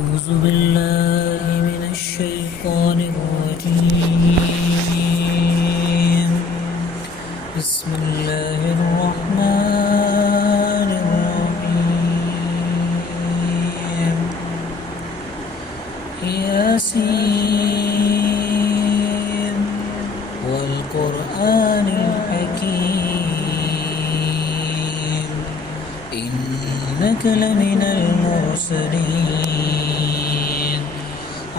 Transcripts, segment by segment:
أعوذ بالله من الشيطان الرجيم. بسم الله الرحمن الرحيم. ياسين والقرآن الحكيم إنك لمن المرسلين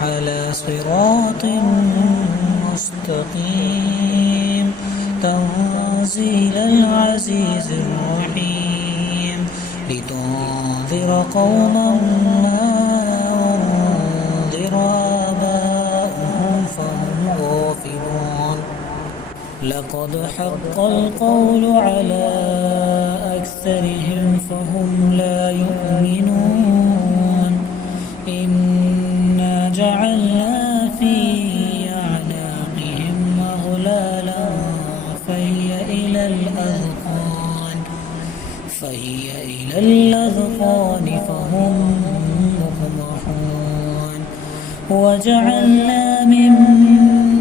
على صراط مستقيم تنزيل العزيز الرحيم لتنذر قوما ما أنذر آباؤهم فهم غافلون. لقد حق القول على أكثرهم فهم لا يؤمنون. إنا جعلنا في أعناقهم أغلالا فهي إلى الأذقان فهم مقمحون. وجعلنا من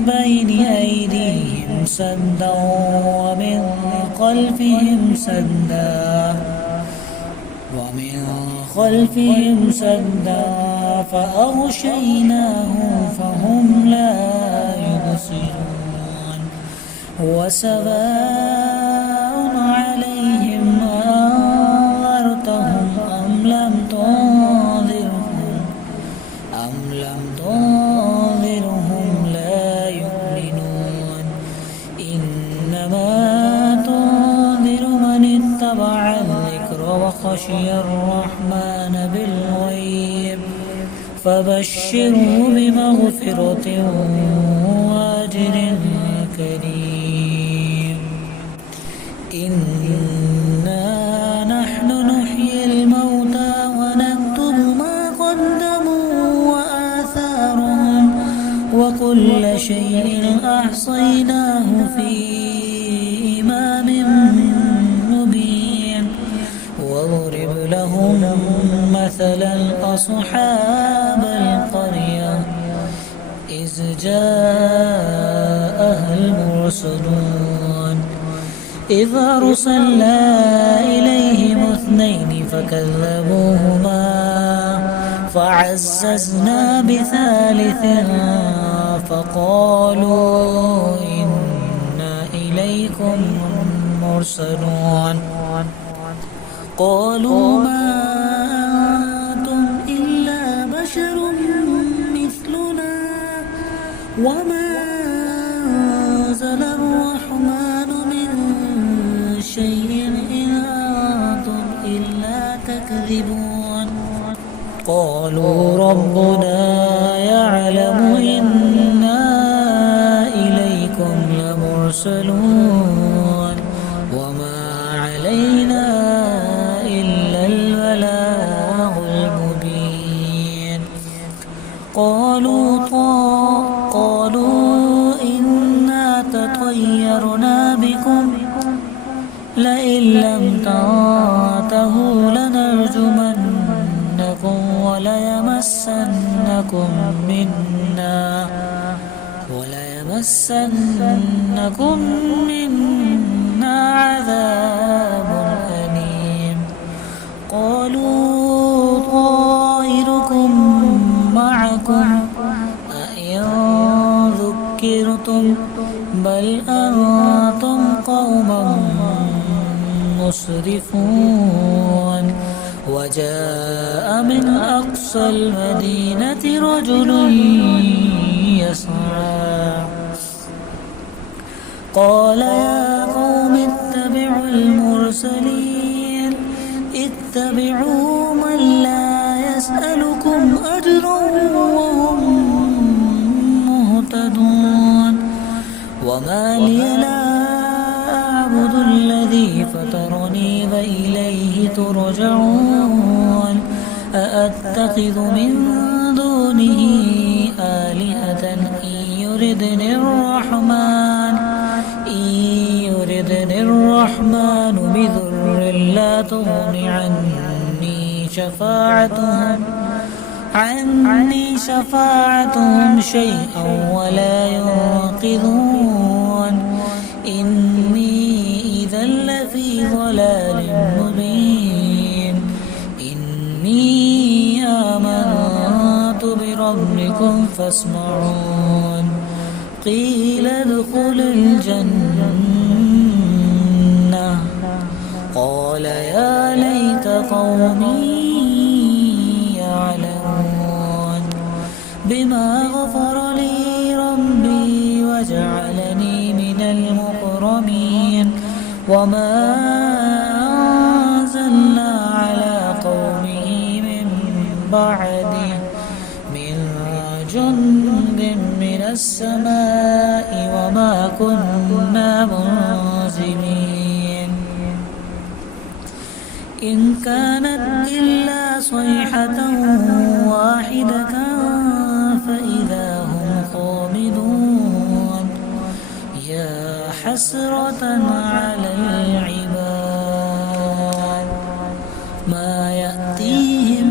بين أيديهم سدا ومن خلفهم سدا فأغشيناهم فهم لا يبصرون. وسواء عليهم أنذرتهم أم لم تنذرهم لا يؤمنون. إنما تنذر من اتبع الذكر وخشي الرحمن بالغيب فبشره بمغفرة وأجر كريم. إنا نحن نحيي الموتى ونكتب ما قدموا وآثارهم وكل شيء أحصيناه في إمام مبين. واضرب لهم مثلا أصحاب القرية إذ جاءها المرسلون إذ أرسلنا إليهم اثنين فكذبوهما فعززنا بثالث فقالوا إنا إليكم مرسلون. قالوا ما أنتم إلا بشر مثلنا وما أنزل الرحمن من شيء إن أنتم إلا تكذبون. قالوا ربنا يعلم إنا إليكم لمرسلون وما علينا إلا البلاغ المبين. قالوا إنا تطيرنا بكم لئن لم تنتهوا لنرجمنكم وليمسنكم منا عذاب أليم. قالوا طائركم معكم أئن ذكرتم بل أنتم قوم مسرفون. وجاء من أقصى المدينة رجل يسعى قال يا قوم اتبعوا المرسلين اتبعوا من لا يسألكم أجرا وهم مهتدون. وما لي لا أعبد الذي فطرني وإليه ترجعون. أأتخذ من دونه آلهة إن يردني الرحمن بضر لا تغن عني عني شفاعتهم شيئا ولا ينقذون إني إذا لفي ضلال مبين إني آمنت بربكم فاسمعون قيل ادخلوا الجنة قال يا ليت قومي يعلمون بما غفر لي ربي وجعلني من المكرمين وما أنزلنا على قومه من بعده من جند من السماء وما كنا منزلين إن كانت إلا صيحة واحدة فإذا هم خامدون يا حسرة على العباد ما يأتيهم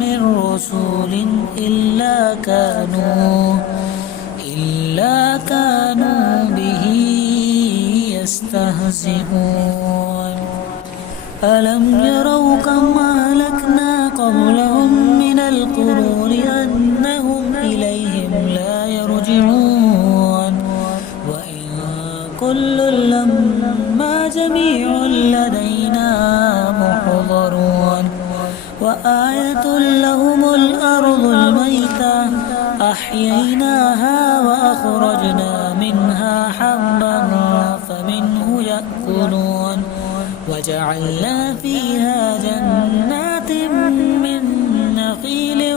من رسول إلا كانوا به يستهزئون ألم يروا كم أهلكنا قبلهم من القرون أنهم إليهم لا يرجعون وإن كل لما جميع لدينا محضرون وآية لهم الأرض الميتة أحييناها وأخرجنا منها حبا فمنه يأكلون وجعلنا فيها جنات من نخيل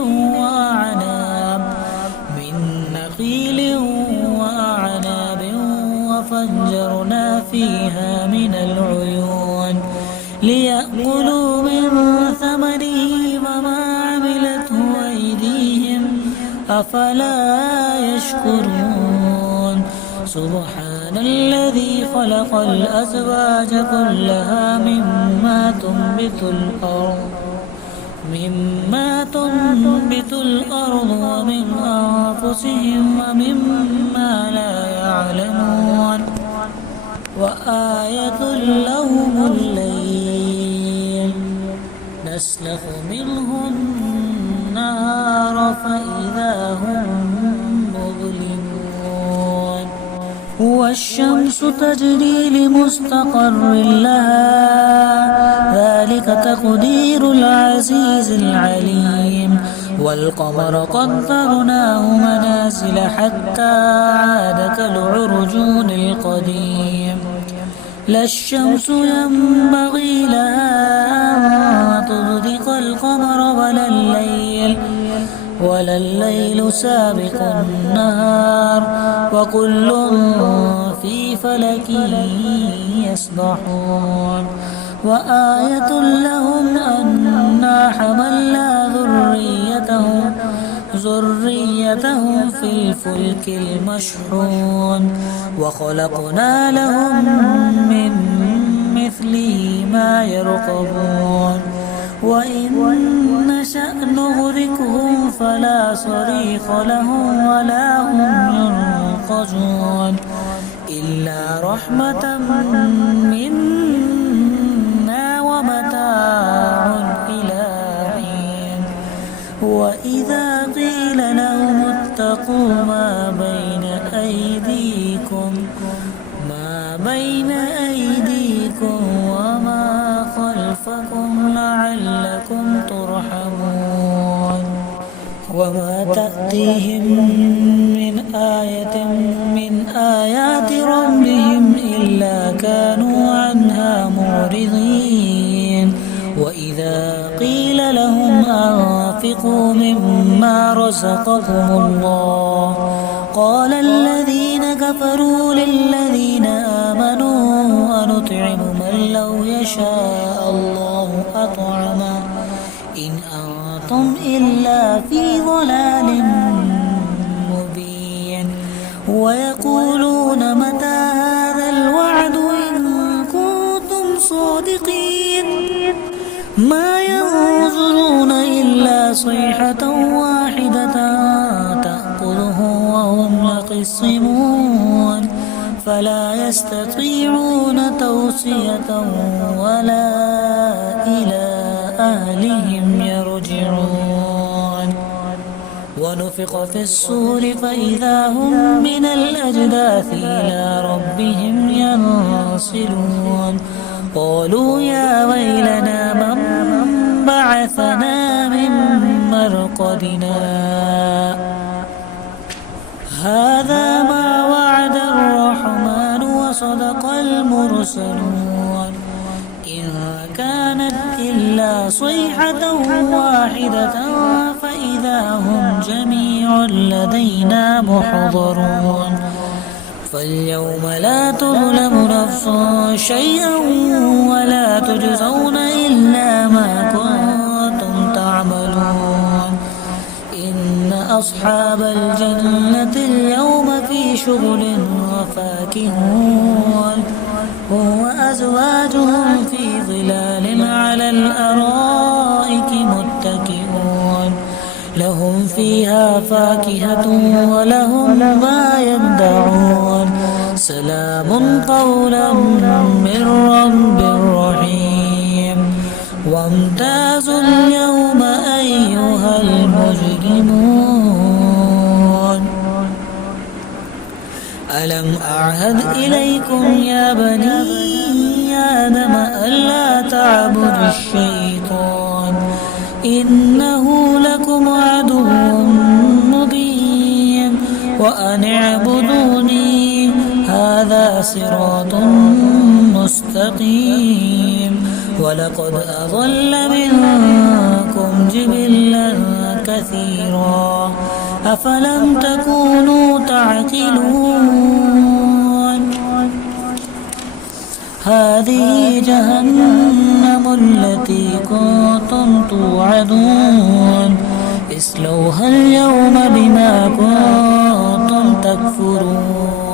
وأعناب وفجرنا فيها من العيون ليأكلوا من ثمره وما عملته أيديهم أفلا يشكرون سبحان الذي خلق الأزواج كلها مما تنبت الأرض ومن أنفسهم ومما لا يعلمون وآية لهم الليل نسلخ منه النهار فإذا هم مظلمون والشمس تجري لمستقر لها ذلك تقدير العزيز العليم والقمر قدرناه منازل حتى عاد كالعرجون القديم لا الشمس ينبغي لها أن تدرك القمر ولا الليل سابق النهار وكل في فلك يسبحون وآية لهم أنا حملنا ذريتهم في الفلك المشحون وخلقنا لهم من مثله ما يركبون وإن نشأ نغرقهم فلا صريخ لهم ولا هم ينقذون إلا رحمة منا ومتاع إلى حين وإذا قيل لهم اتقوا ما بين أيديكم وما خلفكم لعلكم ترحمون وما تأتيهم من آية من آيات ربهم إلا كانوا عنها معرضين وإذا قيل لهم أنفقوا مما رزقكم الله قال الذين كفروا للذين آمنوا أنطعم من لو يشاء الله أطعمه إن أنتم إلا في ضلال مبين ويقولون متى هذا الوعد إن كنتم صادقين ما ينظرون إلا صيحة واحدة تأخذهم وهم يخصمون فلا يستطيعون توصية ولا إلى أهلهم يرجعون ونفخ في الصور فإذا هم من الأجداث إلى ربهم ينصلون قالوا يا ويلنا من بعثنا من مرقدنا هذا ما وعد الرحمن وصدق المرسلون إن كانت إلا صيحة واحدة فإذا هم جميع لدينا محضرون فاليوم لا تظلم نفس شيئا ولا تجزون إلا ما كنتم تعملون إن أصحاب الجنة اليوم في شغل وفاكهون وأزواجهم في ظلال على الأرائك متكئون لهم فيها فاكهة ولهم ما يدعون سلام قولا من رب رحيم وامتازوا اليوم أيها المجرمون ألم أعهد إليكم يا بني آدم ألا تعبدوا الشيطان إنه لكم عدو مبين وأن اعبدوني هذا صراط مستقيم ولقد أضل منكم جبلا كثيرا أفلم تكونوا تعقلون هذه جهنم التي كنتم توعدون اصلوها اليوم بما كنتم تكفرون